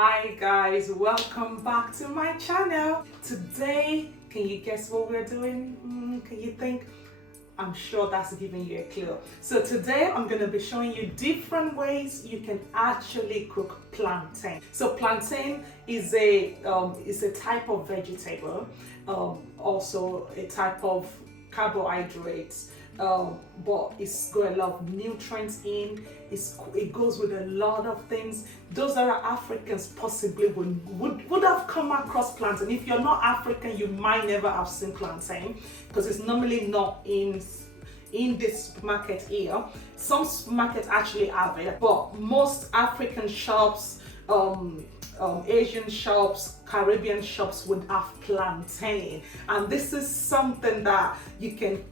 Hi guys, welcome back to my channel. Today, can you guess what we're doing? Can you think? I'm sure that's giving you a clue. So today I'm going to be showing you different ways you can actually cook plantain. So plantain is a type of vegetable, also a type of carbohydrates, but it's got a lot of nutrients in. It goes with a lot of things. Those that are Africans possibly would have come across plantain. If you're not African, you might never have seen plantain because it's normally not in this market here. Some markets actually have it, but most African shops, Asian shops, Caribbean shops would have plantain, and this is something that you can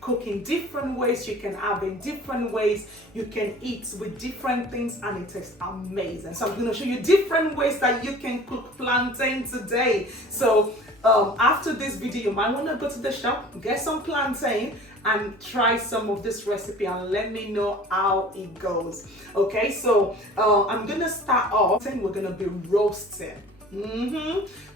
cook in different ways, you can have in different ways, you can eat with different things, and it tastes amazing. So I'm going to show you different ways that you can cook plantain today. So after this video, you might want to go to the shop, get some plantain and try some of this recipe and let me know how it goes. Okay, so I'm going to start off, we're going to be roasting.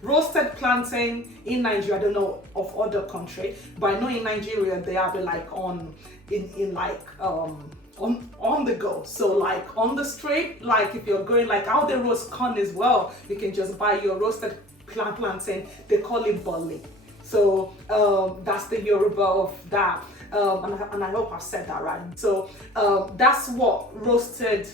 Roasted plantain in Nigeria. I don't know of other country, but I know in Nigeria they have it like on the go. So like on the street, like if you're going, like how they roast corn as well, you can just buy your roasted plantain. They call it bole. So that's the Yoruba of that, and I hope I said that right. So that's what roasted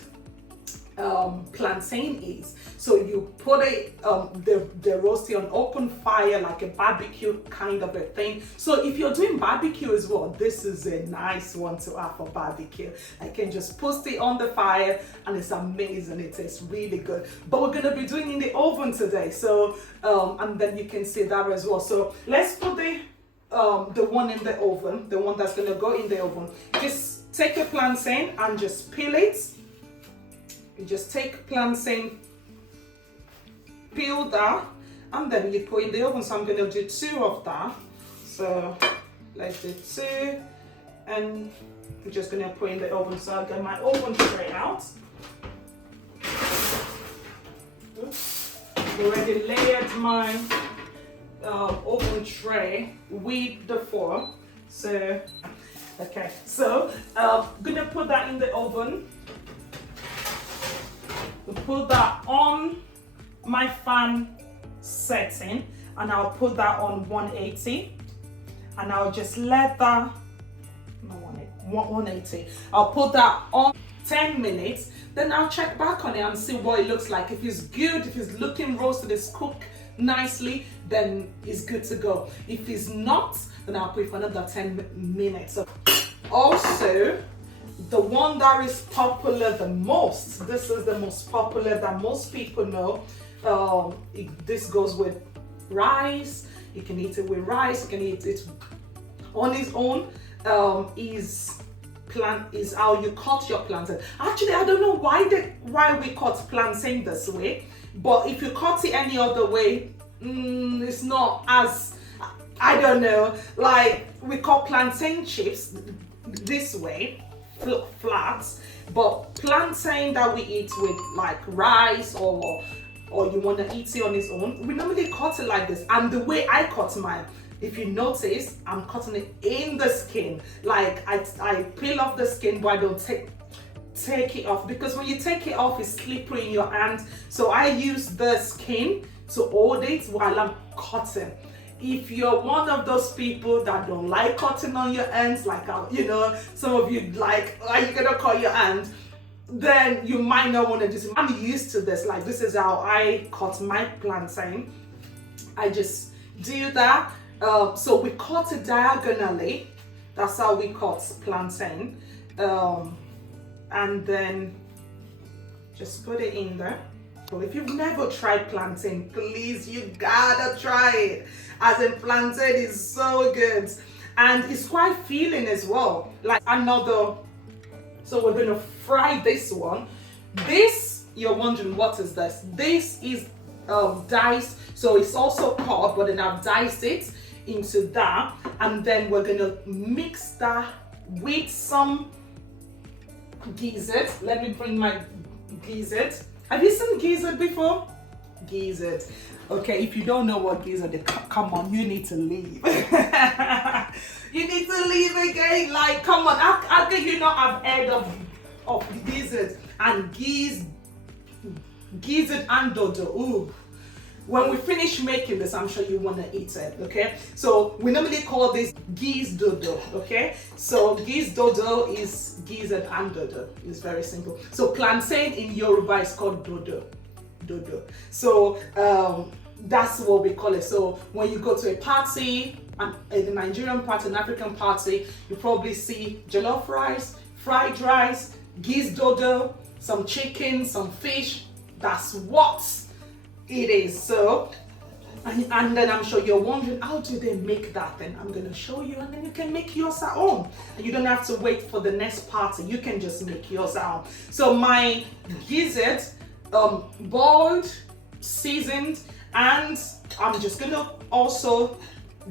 plantain is. So you put it the roasting on open fire, like a barbecue kind of a thing. So if you're doing barbecue as well, this is a nice one to have for barbecue. I can just post it on the fire and it's amazing. It tastes really good. But we're going to be doing in the oven today, so and then you can see that as well. So let's put the one in the oven, the one that's going to go in the oven. Just take a plantain and just peel it. You just take plantain, peel that, and then you put in the oven. So I'm going to do 2 of that. So let's do 2, and I'm just going to put in the oven. So I'll get my oven tray out. Already layered my oven tray with the foil. So okay, so I'm going to put that in the oven. Put that on my fan setting, and I'll put that on 180, and I'll just let that, no, 180, I'll put that on 10 minutes, then I'll check back on it and see what it looks like. If it's good, if it's looking roasted, it's cooked nicely, then it's good to go. If it's not, then I'll put it for another 10 minutes. Also, the one that is popular the most, this is the most popular that most people know. This goes with rice. You can eat it with rice, you can eat it on its own. Is how you cut your plantain. Actually, I don't know why we cut plantain this way, but if you cut it any other way, it's not as, I don't know, like we cut plantain chips this way, flat, but plantain that we eat with like rice or you want to eat it on its own, we normally cut it like this. And the way I cut mine, if you notice, I'm cutting it in the skin. Like I peel off the skin, but I don't take it off, because when you take it off, it's slippery in your hand. So I use the skin to hold it while I'm cutting. If you're one of those people that don't like cutting on your hands, like some of you like, are you gonna cut your hand? Then you might not want to do it. I'm used to this. Like, this is how I cut my plantain. I just do that. So we cut it diagonally. That's how we cut plantain. And then just put it in there. Well, if you've never tried plantain, please, you gotta try it. As in, plantain is so good, and it's quite filling as well. Like another, so we're gonna fry this one. This, you're wondering, what is this? This is diced, so it's also cut, but then I've diced it into that, and then we're gonna mix that with some gizzard. Let me bring my gizzard. Have you seen gizzard before? gizzard. Okay, if you don't know what gizzard, come on, you need to leave. You need to leave again. Like, come on, how can you not have heard of gizzard and gizzard and dodo? Ooh. When we finish making this, I'm sure you want to eat it, okay? So we normally call this Gizdodo, okay? So Gizdodo is gizzard and dodo. It's very simple. So plantain in Yoruba is called dodo. So that's what we call it. So when you go to a party, a Nigerian party, an African party, you probably see jollof rice, fried rice, Gizdodo, some chicken, some fish. That's what it is. So, and then I'm sure you're wondering, how do they make that? Then I'm going to show you, and then you can make yours at home. And you don't have to wait for the next party. You can just make yours at home. So my gizzard, boiled, seasoned, and I'm just going to also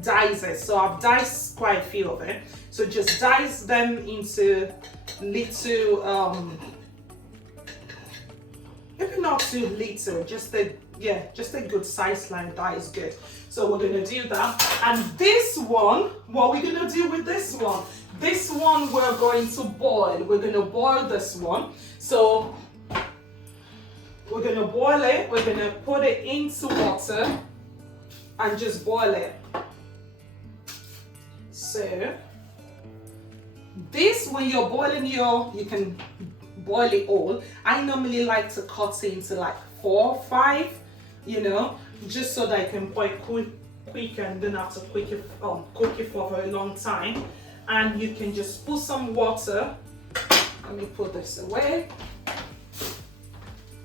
dice it. So I've diced quite a few of it. So just dice them into little, maybe not too little, just a good size like that is good. So we're gonna do that. And this one, what we're gonna do with this one? This one we're going to boil. We're gonna boil this one. So we're gonna boil it. We're gonna put it into water and just boil it. So this, when you're boiling you can boil it all. I normally like to cut it into like 4 or 5, you know, just so that I can boil quicker and don't have to cook it for a very long time. And you can just put some water. Let me put this away.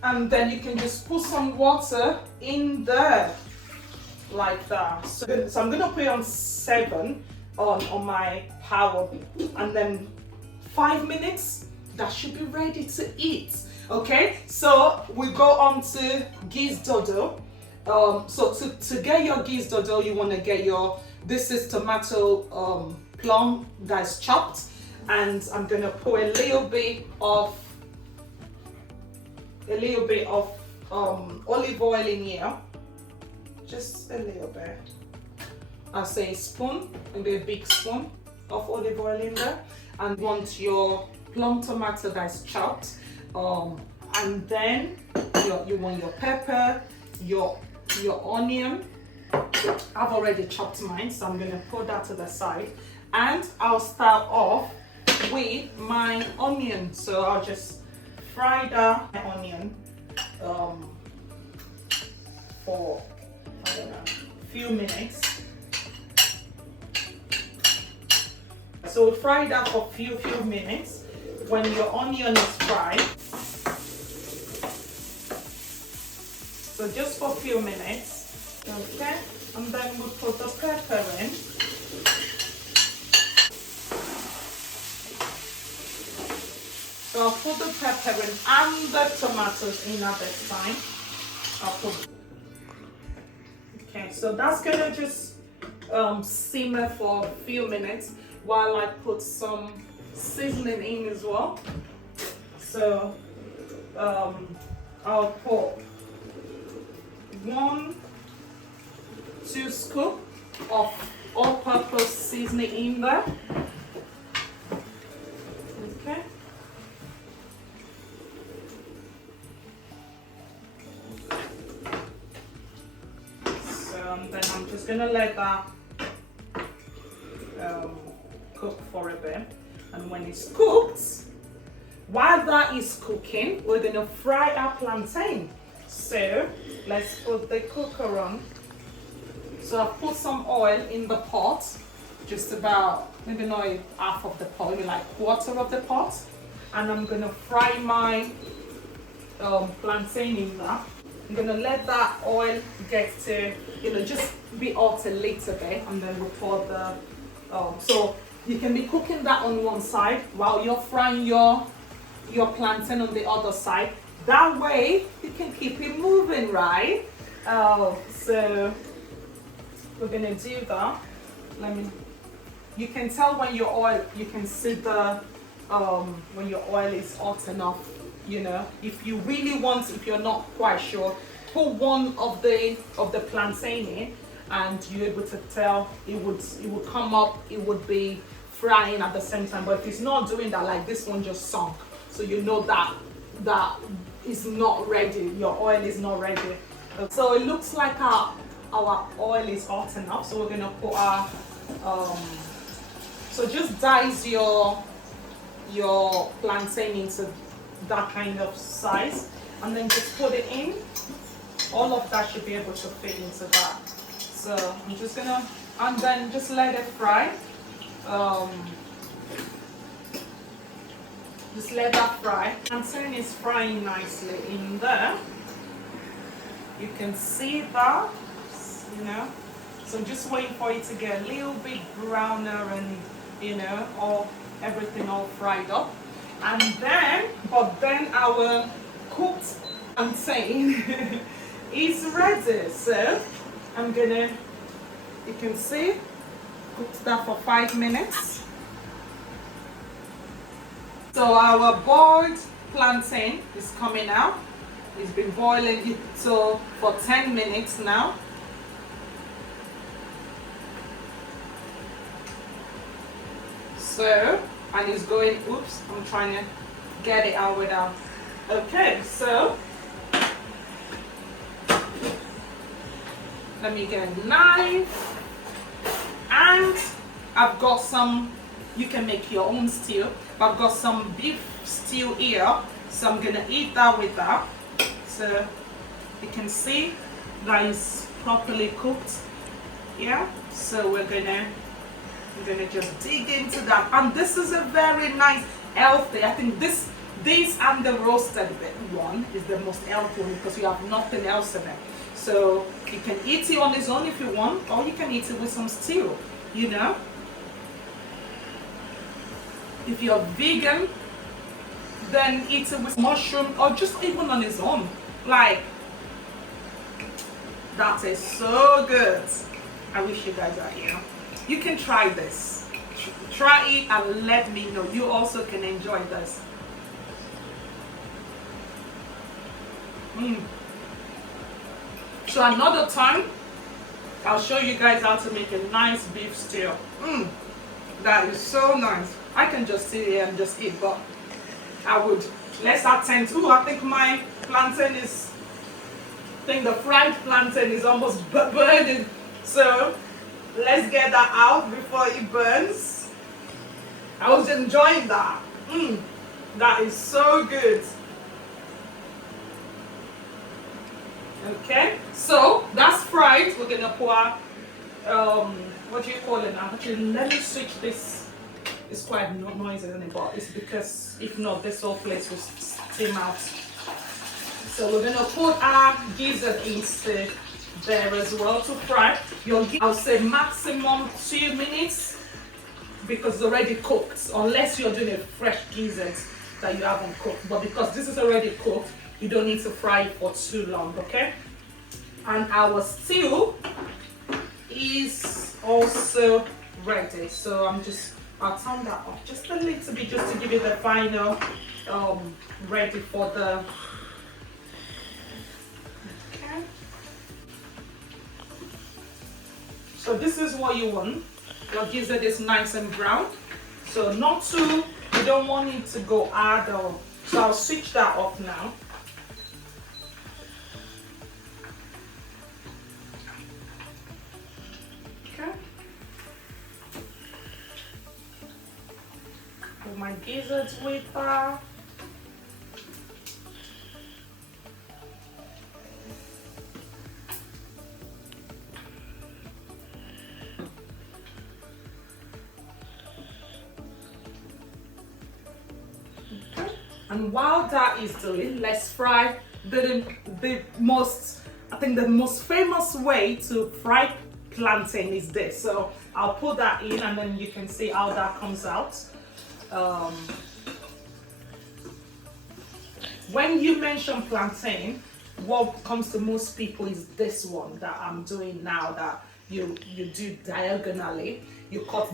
And then you can just put some water in there like that. So I'm gonna put it on 7 on my power, and then 5 minutes, that should be ready to eat. Okay, so we go on to Gizdodo. So to get your Gizdodo, you want to get this is tomato plum that's chopped, and I'm gonna put a little bit of olive oil in here, just a little bit. I'll say a spoon, maybe a big spoon of olive oil in there, and want your plum tomato that's chopped, and then you want your pepper, your onion. I've already chopped mine, so I'm gonna put that to the side, and I'll start off with my onion. So I'll just fry my onion for I don't know, a few minutes. So fry that for a few minutes. When your onion is fried, so just for a few minutes, okay, and then we'll put the pepper in. So I'll put the pepper in and the tomatoes in at this time. Okay, so that's gonna just simmer for a few minutes while I put some seasoning in as well. So I'll put 1-2 scoops of all-purpose seasoning in there. Okay. So then I'm just gonna let that cook for a bit. And when it's cooked, while that is cooking, we're gonna fry our plantain. So let's put the cooker on. So I've put some oil in the pot, just about, maybe not half of the pot, maybe like quarter of the pot. And I'm gonna fry my plantain in that. I'm gonna let that oil get to, just be hot a little bit, and then we'll pour the, so you can be cooking that on one side while you're frying your plantain on the other side. That way you can keep it moving, right? So we're gonna do that. You can tell when your oil, you can see the when your oil is hot enough. If you really want, if you're not quite sure, put one of the plantain in, and you're able to tell it would come up, it would be frying at the same time. But if it's not doing that, like this one just sunk, so you know that is not ready, your oil is not ready. So it looks like our oil is hot enough, so we're gonna put our so just dice your plantain into that kind of size, and then just put it in. All of that should be able to fit into that. So I'm just gonna, and then just let it fry. Just let that fry. Plantain is frying nicely in there. You can see that, you know. So just waiting for it to get a little bit browner and, you know, everything all fried up. And then, but then our cooked plantain is ready. So I'm gonna, you can see, cooked that for 5 minutes. So our boiled plantain is coming out. It's been boiling so for 10 minutes now. So, and it's going, oops, I'm trying to get it out without. Okay, so let me get a knife, and I've got some, you can make your own stew, but I've got some beef stew here, so I'm gonna eat that with that. So you can see that is properly cooked. Yeah, so we're gonna just dig into that. And this is a very nice, healthy, I think this and the roasted one is the most healthy one, because you have nothing else in it. So you can eat it on its own if you want, or you can eat it with some stew, you know. If you're vegan, then eat it with mushroom, or just even on its own. Like, that is so good. I wish you guys are here. You can try this. Try it and let me know. You also can enjoy this. So another time, I'll show you guys how to make a nice beef stew. That is so nice. I can just sit here and just eat, but I would, let's attend to, I think my plantain is, I think the fried plantain is almost burning. So let's get that out before it burns. I was enjoying that. That is so good. Okay, so that's fried. We're gonna pour, what do you call it now? Actually, let me switch this. It's quite noisy, isn't it? But it's because if not, this whole place will steam out. So we're gonna put our gizzard into there as well to fry. I'll say maximum 2 minutes, because it's already cooked, unless you're doing a fresh gizzard that you haven't cooked. But because this is already cooked, you don't need to fry it for too long, okay? And our stew is also ready. So I'll turn that off just a little bit, just to give it the final ready for the, okay. So this is what you want. Your gizzard is nice and brown. So not too, you don't want it to go hard, or, so I'll switch that off now. Put my gizzards with that. Okay. And while that is doing, let's fry the most, I think the most famous way to fry plantain is this. So I'll put that in, and then you can see how that comes out. When you mention plantain, what comes to most people is this one that I'm doing now, that you do diagonally. You cut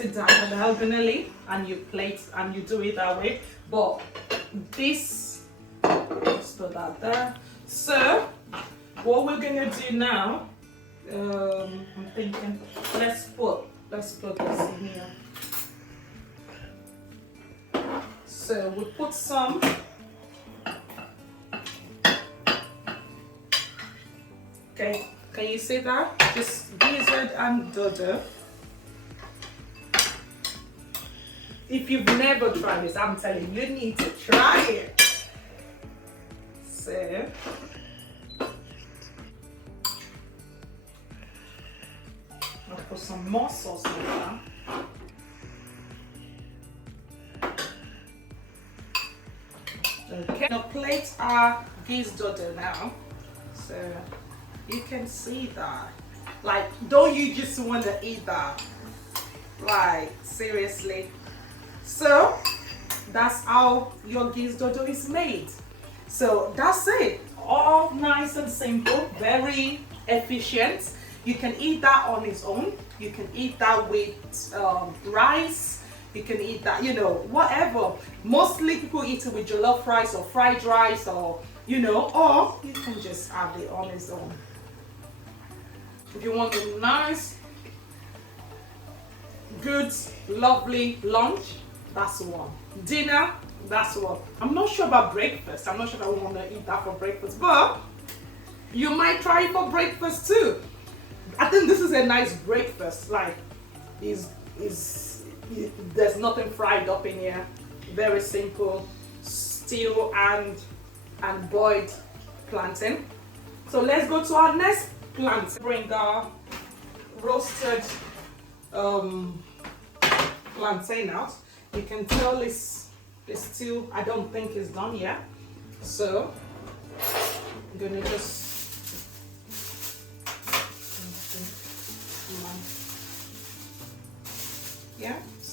it diagonally, and you plate, and you do it that way. But this, let's put that there. So what we're gonna do now, I'm thinking, let's put this in here. So we put some. Okay, can you see that? Just gizzard and dodo. If you've never tried this, I'm telling you, you need to try it. So I'll put some more sauce in there. Okay, now plates are Gizdodo now. So you can see that. Like, don't you just want to eat that? Like, seriously. So that's how your Gizdodo is made. So that's it. All nice and simple, very efficient. You can eat that on its own. You can eat that with rice. You can eat that, you know, whatever. Mostly people eat it with jollof rice or fried rice, or, you know, or you can just have it on its own. If you want a nice, good, lovely lunch, that's the one. Dinner, that's the one. I'm not sure about breakfast. I'm not sure if I want to eat that for breakfast, but you might try it for breakfast too. I think this is a nice breakfast. Like, there's nothing fried up in here. Very simple stew and boiled plantain. So let's go to our next plantain. Bring our roasted plantain out. You can tell it's still, I don't think it's done yet. So I'm gonna just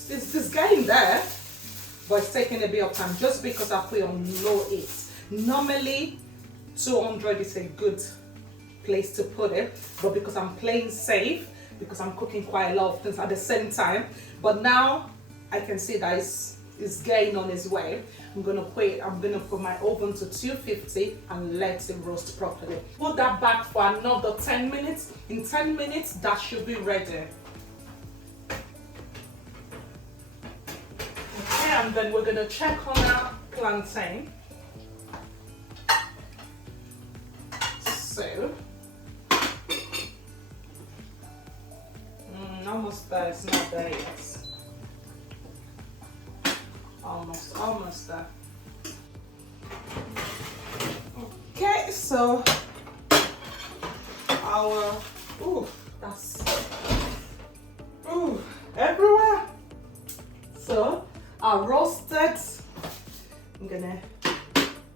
it's getting there, but it's taking a bit of time just because I put it on low heat. Normally 200 is a good place to put it, but because I'm playing safe, because I'm cooking quite a lot of things at the same time, but now I can see that it's getting on its way. I'm gonna put my oven to 250 and let it roast properly. Put that back for another 10 minutes. In 10 minutes that should be ready. And then we're gonna check on our plantain. So, almost there, it's not there yet. Almost there. Okay, so our, everywhere. So, our roasted, I'm gonna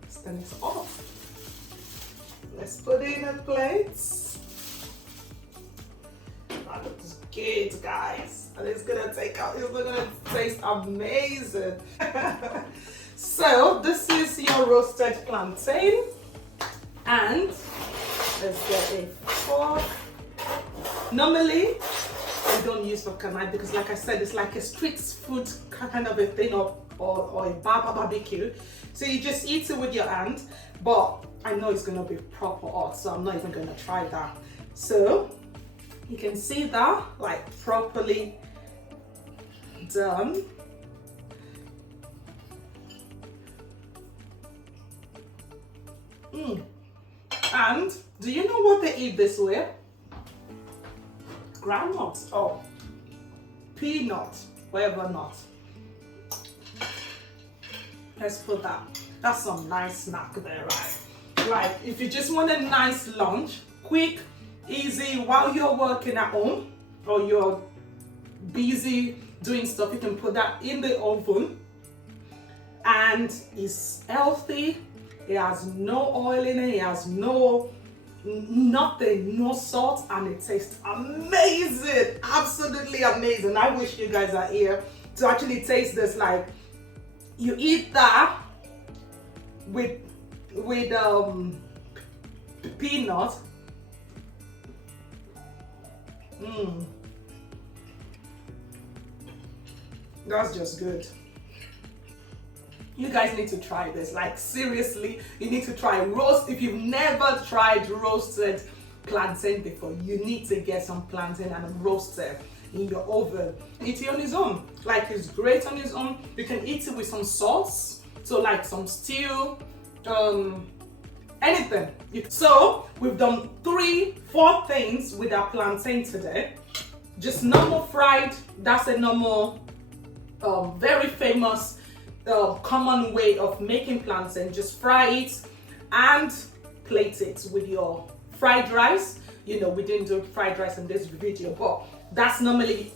stand this off. Let's put it in a plate. That looks good, guys. And it's gonna taste amazing. So this is your roasted plantain. And let's get a fork. Normally, I don't use fork and knife because, like I said, it's like a street food kind of a thing, or a barbecue. So you just eat it with your hand, but I know it's gonna be proper hot, so I'm not even gonna try that. So you can see that, like, properly done. And do you know what they eat this with? Groundnuts or peanuts, whatever nut. Let's put that. That's some nice snack there, right? Like, if you just want a nice lunch, quick, easy, while you're working at home or you're busy doing stuff, you can put that in the oven, and it's healthy. It has no oil in it. It has nothing, no salt, and it tastes amazing. Absolutely amazing. I wish you guys are here to actually taste this. Like, you eat that with peanut. That's just good. You guys need to try this. Like seriously, you need to try roast. If you've never tried roasted plantain before, you need to get some plantain and roast it in your oven. Eat it on its own. Like it's great on its own. You can eat it with some sauce. So like some stew, anything. So we've done 3-4 things with our plantain today. Just normal fried, that's a normal, very famous, common way of making plantain. Just fry it and plate it with your fried rice. You know, we didn't do fried rice in this video, but that's normally,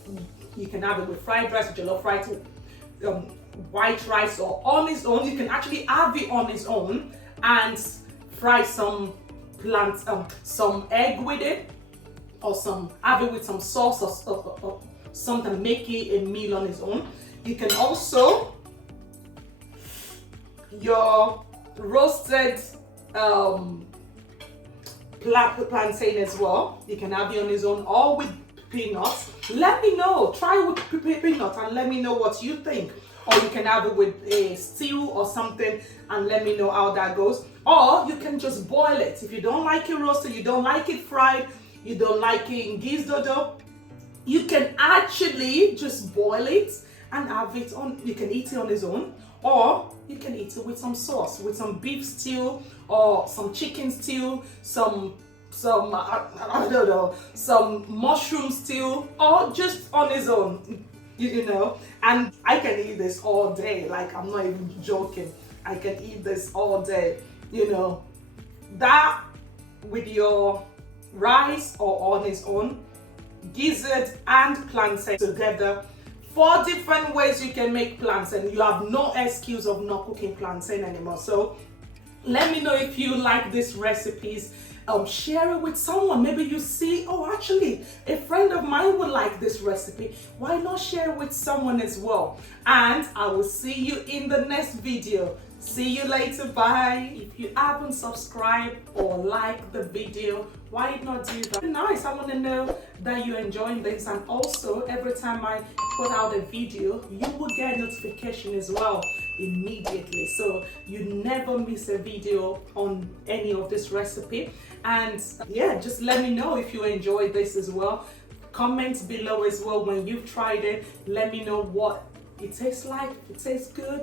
you can have it with fried rice, jollof rice, white rice, or on its own. You can actually have it on its own and fry some some egg with it, or have it with some sauce or something, make it a meal on its own. You can also, your roasted plantain as well, you can have it on its own or with peanuts. Let me know, try with peanuts and let me know what you think. Or you can have it with a stew or something and let me know how that goes. Or you can just boil it. If you don't like it roasted, you don't like it fried, you don't like it in Gizdodo, you can actually just boil it and have it on. You can eat it on its own, or you can eat it with some sauce, with some beef stew or some chicken stew, some I don't know, some mushroom stew, or just on its own, you know. And I can eat this all day. Like, I'm not even joking. I can eat this all day, you know. That with your rice or on its own, gizzard and plantain together. 4 different ways you can make plantain. You have no excuse of not cooking plantain anymore. So let me know if you like these recipes. Share it with someone. Maybe you see, oh, actually a friend of mine would like this recipe. Why not share it with someone as well? And I will see you in the next video. See you later. Bye. If you haven't subscribed or liked the video, why not do that? Nice. I want to know that you're enjoying this. And also, every time I put out a video, you will get notification as well immediately, so you never miss a video on any of this recipe. And yeah, just let me know if you enjoyed this as well. Comment below as well when you've tried it. Let me know what it tastes like. If it tastes good,